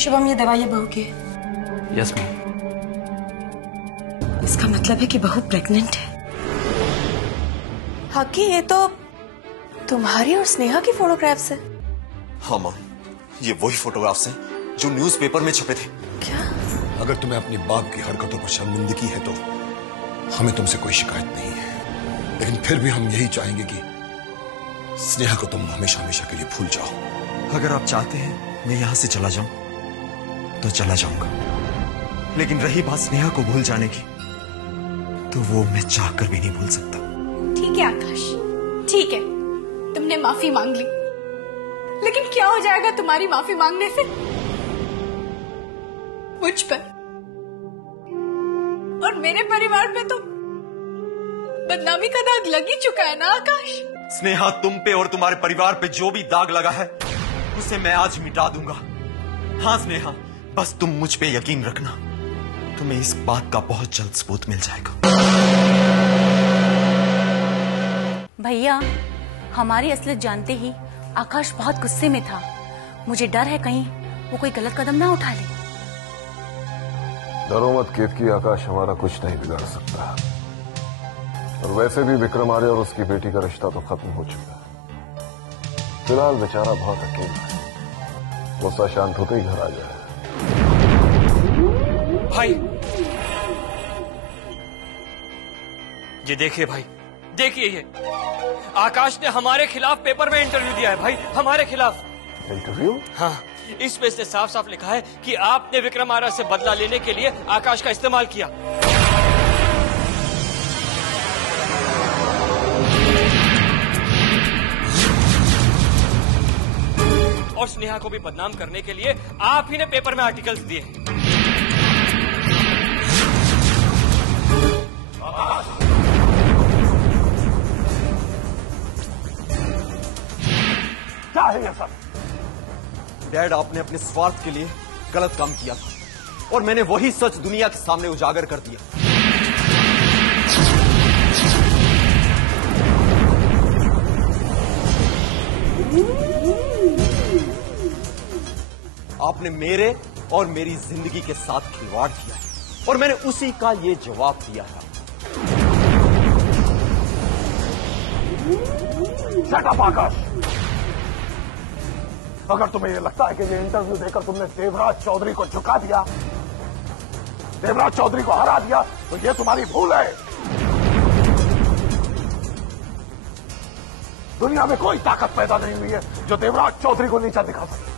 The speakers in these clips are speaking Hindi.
शुभम, ये दवाई बहू की है। Yes ma'am. इसका मतलब है कि बहू प्रेग्नेंट है। हकी, ये तो तुम्हारी और स्नेहा की फोटोग्राफ्स है। हाँ माँ, ये वही फोटोग्राफ्स हैं जो न्यूज़पेपर में छपे थे। क्या? अगर तुम्हें अपनी बाप की हरकतों पर शर्मिंदगी है तो हमें तुमसे कोई शिकायत नहीं है, लेकिन फिर भी हम यही चाहेंगे कि स्नेहा को तुम हमेशा हमेशा के लिए भूल जाओ। अगर आप चाहते हैं मैं यहां से चला जाऊं तो चला जाऊंगा, लेकिन रही बात स्नेहा को भूल जाने की, तो वो मैं चाहकर भी नहीं भूल सकता। ठीक है आकाश, ठीक है, तुमने माफी मांग ली, लेकिन क्या हो जाएगा तुम्हारी माफी मांगने से? मुझ पर और मेरे परिवार पे तो बदनामी का दाग लग ही चुका है ना आकाश। स्नेहा, तुम पे और तुम्हारे परिवार पे जो भी दाग लगा है उसे मैं आज मिटा दूंगा। हाँ स्नेहा, बस तुम मुझ पे यकीन रखना, तुम्हें इस बात का बहुत जल्द सबूत मिल जाएगा। भैया, हमारी असलियत जानते ही आकाश बहुत गुस्से में था। मुझे डर है कहीं वो कोई गलत कदम ना उठा ले। डरो मत केतकी, आकाश हमारा कुछ नहीं बिगाड़ सकता। और वैसे भी विक्रम आर्य और उसकी बेटी का रिश्ता तो खत्म हो चुका है। फिलहाल बेचारा बहुत अकेला है, गुस्सा शांत होते ही घर आ जाए। भाई, ये देखिए भाई, देखिए ये आकाश ने हमारे खिलाफ पेपर में इंटरव्यू दिया है भाई, हमारे खिलाफ इंटरव्यू? हाँ, इसमें से साफ साफ लिखा है कि आपने विक्रम आर्य से बदला लेने के लिए आकाश का इस्तेमाल किया। और स्नेहा को भी बदनाम करने के लिए आप ही ने पेपर में आर्टिकल्स दिए। क्या है ये सब? डैड, आपने अपने स्वार्थ के लिए गलत काम किया था और मैंने वही सच दुनिया के सामने उजागर कर दिया। आपने मेरे और मेरी जिंदगी के साथ खिलवाड़ किया है और मैंने उसी का ये जवाब दिया है। शट अप आकाश! अगर तुम्हें यह लगता है कि ये इंटरव्यू देकर तुमने देवराज चौधरी को झुका दिया, देवराज चौधरी को हरा दिया, तो ये तुम्हारी भूल है। दुनिया में कोई ताकत पैदा नहीं हुई है जो देवराज चौधरी को नीचा दिखा सके।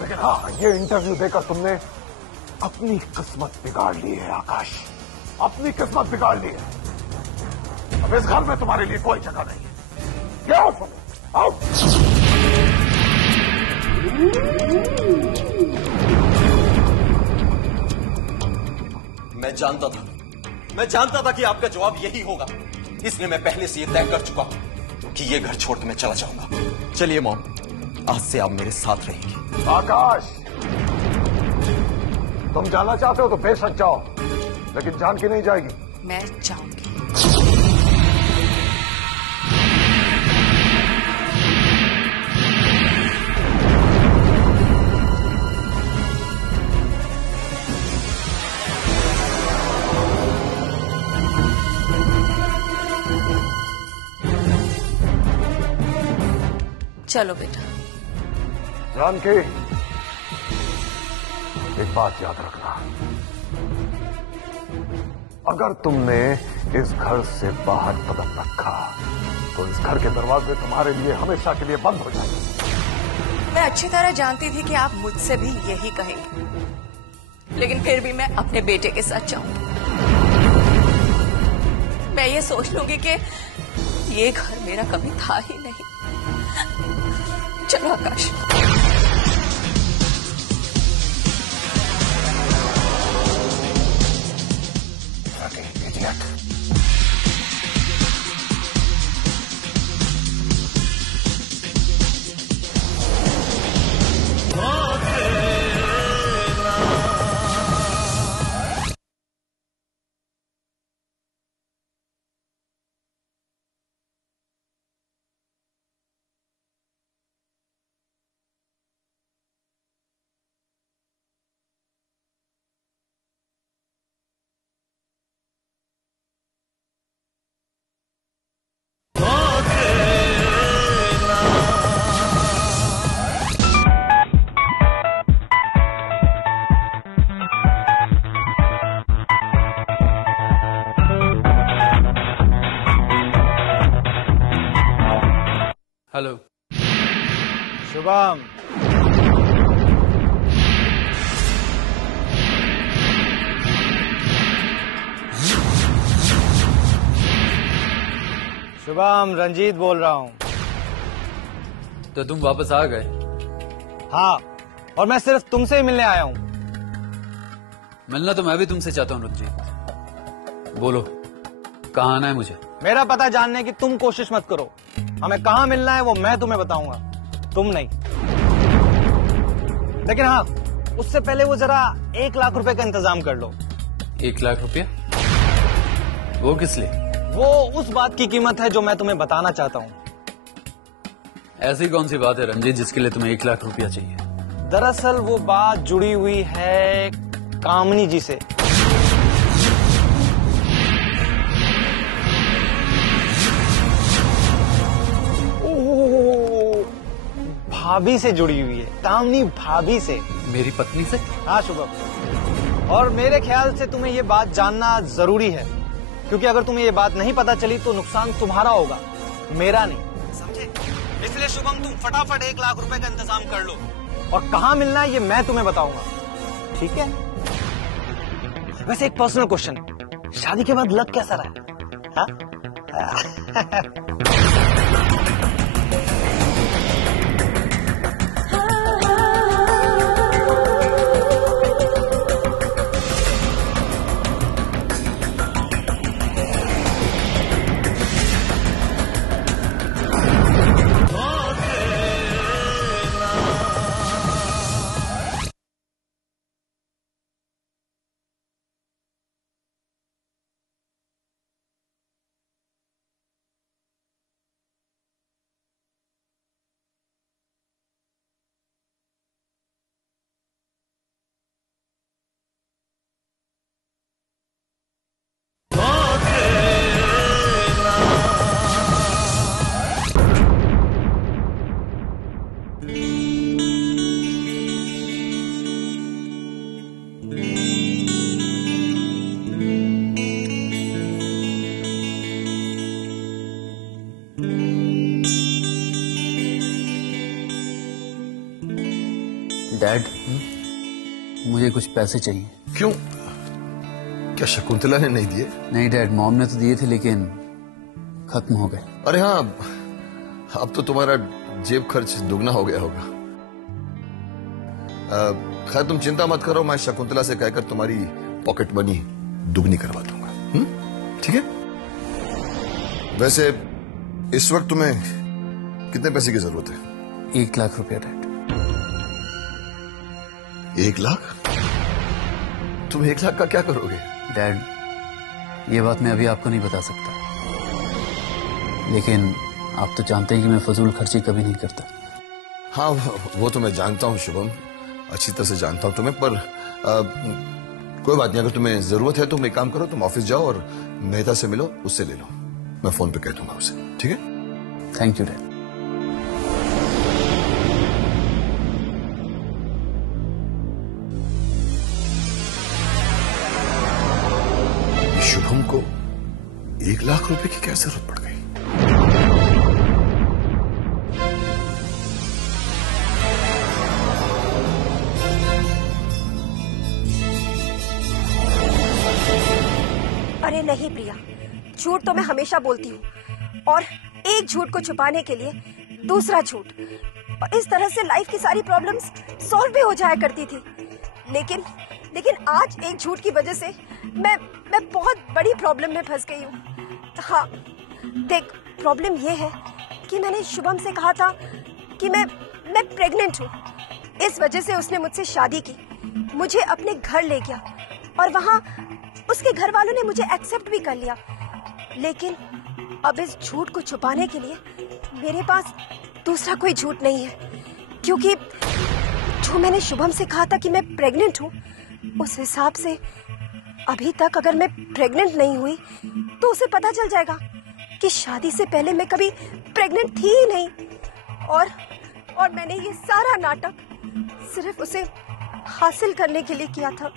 लेकिन हाँ, ये इंटरव्यू देकर तुमने अपनी किस्मत बिगाड़ ली है आकाश, अपनी किस्मत बिगाड़ ली है। अब इस घर में तुम्हारे लिए कोई जगह नहीं है। Get out from here. Out. मैं जानता था कि आपका जवाब यही होगा, इसलिए मैं पहले से ये तय कर चुका हूं कि ये घर छोड़ के मैं चला जाऊंगा। चलिए मॉम, आज से आप मेरे साथ रहेंगे। आकाश, तुम जाना चाहते हो तो बेशक जाओ, लेकिन जान की नहीं जाएगी। मैं जाऊंगी। चलो बेटा। जानकी, एक बात याद रखना, अगर तुमने इस घर से बाहर कदम रखा तो इस घर के दरवाजे तुम्हारे लिए हमेशा के लिए बंद हो जाएंगे। मैं अच्छी तरह जानती थी कि आप मुझसे भी यही कहेंगे, लेकिन फिर भी मैं अपने बेटे के साथ जाऊंगी। मैं ये सोच लूंगी कि ये घर मेरा कभी था ही नहीं। चलो आकाश। हेलो शुभम, शुभम, रंजीत बोल रहा हूँ। तो तुम वापस आ गए? हाँ, और मैं सिर्फ तुमसे ही मिलने आया हूँ। मिलना तो मैं भी तुमसे चाहता हूँ रंजीत। बोलो, कहाँ आना है मुझे? मेरा पता जानने की तुम कोशिश मत करो। हमें कहाँ मिलना है वो मैं तुम्हें बताऊंगा, तुम नहीं। लेकिन हाँ, उससे पहले वो जरा 1 लाख रुपए का इंतजाम कर लो। 1 लाख रुपया? वो किस लिए? वो उस बात की कीमत है जो मैं तुम्हें बताना चाहता हूँ। ऐसी कौन सी बात है रंजीत जिसके लिए तुम्हें 1 लाख रुपया चाहिए? दरअसल वो बात जुड़ी हुई है कामनी जी से। भाभी से जुड़ी हुई है, कामनी भाभी से। मेरी पत्नी से? हाँ शुभम, और मेरे ख्याल से तुम्हें ये बात जानना जरूरी है, क्योंकि अगर तुम्हें ये बात नहीं पता चली तो नुकसान तुम्हारा होगा, मेरा नहीं, समझे? इसलिए शुभम, तुम फटाफट 1 लाख रुपए का इंतजाम कर लो, और कहाँ मिलना है ये मैं तुम्हें बताऊंगा, ठीक है? वैसे एक पर्सनल क्वेश्चन, शादी के बाद लग कैसा रहा? डैड, मुझे कुछ पैसे चाहिए। क्यों? क्या शकुंतला ने नहीं दिए? नहीं डैड, मॉम ने तो दिए थे लेकिन खत्म हो गए। अरे हाँ, अब तो तुम्हारा जेब खर्च दुगना हो गया होगा। खैर तुम चिंता मत करो, मैं शकुंतला से कहकर तुम्हारी पॉकेट मनी दुगनी करवा दूंगा। ठीक है? वैसे इस वक्त तुम्हें कितने पैसे की जरूरत है? 1 लाख रुपया डैड। 1 लाख? तुम 1 लाख का क्या करोगे? डैड, ये बात मैं अभी आपको नहीं बता सकता, लेकिन आप तो जानते हैं कि मैं फजूल खर्ची कभी नहीं करता। हाँ, वो तो मैं जानता हूँ शुभम, अच्छी तरह से जानता हूँ तुम्हें, पर कोई बात नहीं, अगर तुम्हें जरूरत है तुम एक काम करो, तुम ऑफिस जाओ और मेहता से मिलो, उससे ले लो, मैं फोन पे कह दूंगा उसे। ठीक है? Thank you dad. शुभम को 1 लाख रुपए की क्या जरूरत पड़ गई? अरे नहीं प्रिया, झूठ तो मैं हमेशा बोलती हूँ, और एक झूठ को छुपाने के लिए दूसरा झूठ, और इस तरह से लाइफ की सारी प्रॉब्लम्स सॉल्व भी हो जाया करती थी। लेकिन आज एक झूठ की वजह से मैं बहुत बड़ी प्रॉब्लम में फंस गई हूँ। हाँ देख, प्रॉब्लम ये है कि मैंने शुभम से कहा था कि मैं प्रेग्नेंट हूँ। इस वजह से उसने मुझसे शादी की, मुझे अपने घर ले गया, और वहाँ उसके घर वालों ने मुझे एक्सेप्ट भी कर लिया। लेकिन अब इस झूठ को छुपाने के लिए मेरे पास दूसरा कोई झूठ नहीं है, क्योंकि जो मैंने शुभम से कहा था कि मैं प्रेग्नेंट हूँ, उस हिसाब से अभी तक अगर मैं प्रेग्नेंट नहीं हुई तो उसे पता चल जाएगा कि शादी से पहले मैं कभी प्रेग्नेंट थी ही नहीं, और मैंने ये सारा नाटक सिर्फ उसे हासिल करने के लिए किया था।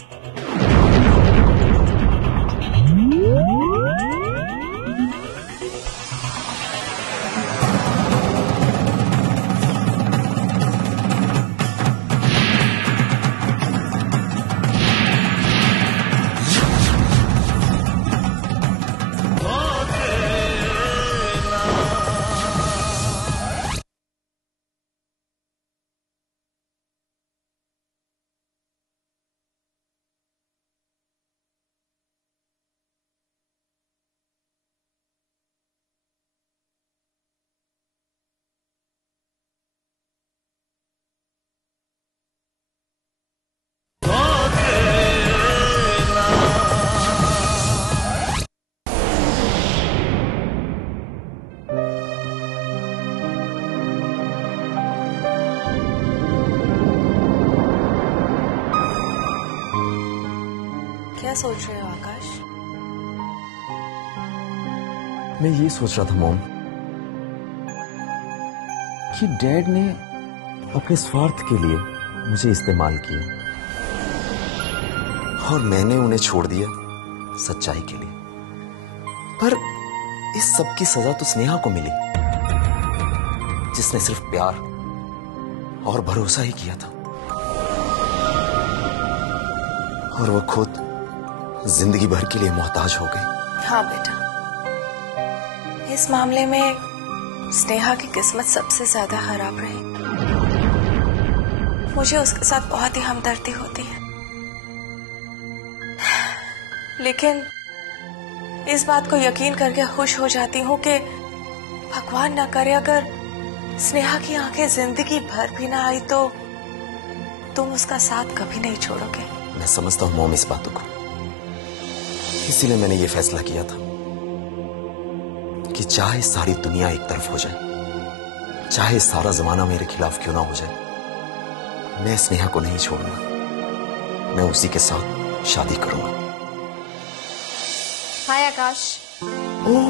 सोच रहे हो आकाश? मैं ये सोच रहा था मॉम कि डैड ने अपने स्वार्थ के लिए मुझे इस्तेमाल किया और मैंने उन्हें छोड़ दिया सच्चाई के लिए। पर इस सब की सजा तो स्नेहा को मिली, जिसने सिर्फ प्यार और भरोसा ही किया था, और वो खुद जिंदगी भर के लिए मोहताज हो गई। हाँ बेटा, इस मामले में स्नेहा की किस्मत सबसे ज्यादा खराब रही। मुझे उसके साथ बहुत ही हमदर्दी होती है, लेकिन इस बात को यकीन करके खुश हो जाती हूँ कि भगवान न करे अगर स्नेहा की आंखें जिंदगी भर भी ना आई तो तुम उसका साथ कभी नहीं छोड़ोगे। मैं समझता हूँ मॉम इस बातों को, इसीलिए मैंने ये फैसला किया था कि चाहे सारी दुनिया एक तरफ हो जाए, चाहे सारा जमाना मेरे खिलाफ क्यों ना हो जाए, मैं स्नेहा को नहीं छोड़ूंगा। मैं उसी के साथ शादी करूंगा। हाय आकाश। ओह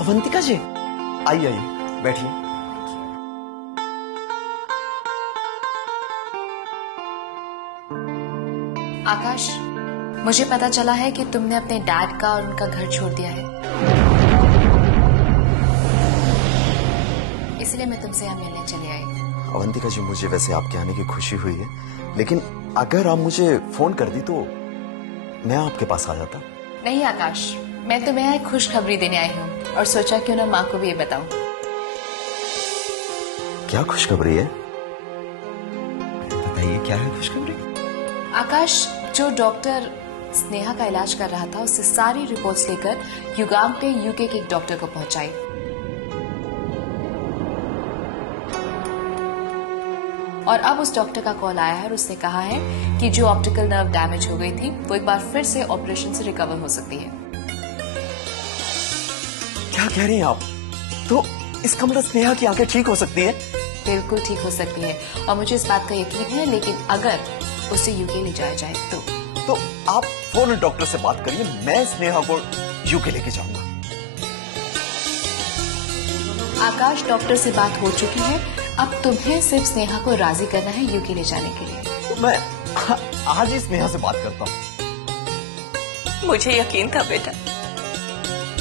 अवंतिका जी, आइए आइए बैठिए। आकाश, मुझे पता चला है कि तुमने अपने डैड का और उनका घर छोड़ दिया है, इसलिए मैं तुमसे यहाँ मिलने चली आई। अवंतिका जी, मुझे वैसे आपके आने की खुशी हुई है, लेकिन अगर आप मुझे फोन कर दी तो मैं आपके पास आ जाता। नहीं आकाश, मैं तुम्हें यहाँ एक खुशखबरी देने आई हूँ और सोचा क्यों ना माँ को भी ये बताऊं। क्या खुशखबरी है? बताइए क्या है खुशखबरी? आकाश, जो डॉक्टर स्नेहा का इलाज कर रहा था उससे सारी रिपोर्ट्स लेकर युगांक ने यूके के एक डॉक्टर को पहुंचाई। और अब उस डॉक्टर का कॉल आया है और उसने कहा है कि जो ऑप्टिकल नर्व डैमेज हो गई थी वो एक बार फिर से ऑपरेशन से रिकवर हो सकती है। क्या कह रही हैं आप? तो इसका मतलब स्नेहा की आंखें ठीक हो सकती है? बिल्कुल ठीक हो सकती है, और मुझे इस बात का यकीन है, लेकिन अगर उसे यूके ले जाया जाए तो आप फौरन डॉक्टर से बात करिए, मैं स्नेहा को यूके लेके जाऊंगा। आकाश, डॉक्टर से बात हो चुकी है, अब तुम्हें सिर्फ स्नेहा को राजी करना है यूके ले जाने के लिए। तो मैं आज ही स्नेहा से बात करता हूँ। मुझे यकीन था बेटा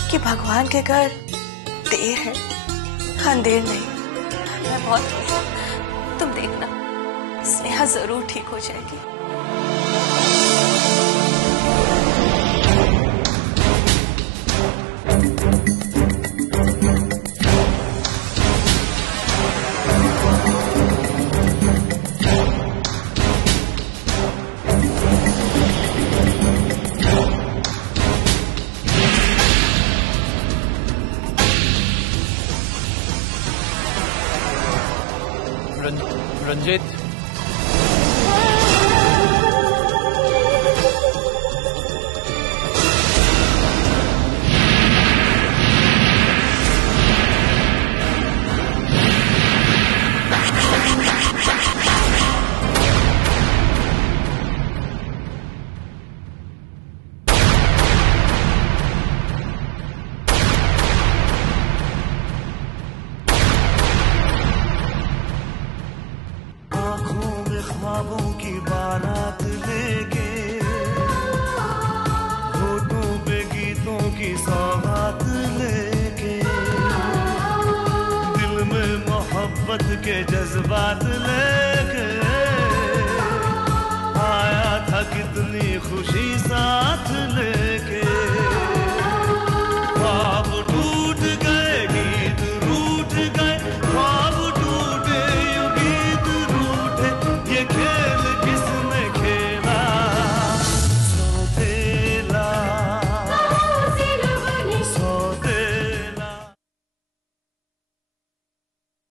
कि भगवान के घर देर है अंधेर नहीं। मैं बहुत खुश हूँ, तुम देखना स्नेहा जरूर ठीक हो जाएगी। रंजित, ख्वाबों की बारात लेके, होठों पे गीतों की सौगात लेके, दिल में मोहब्बत के जज्बात ले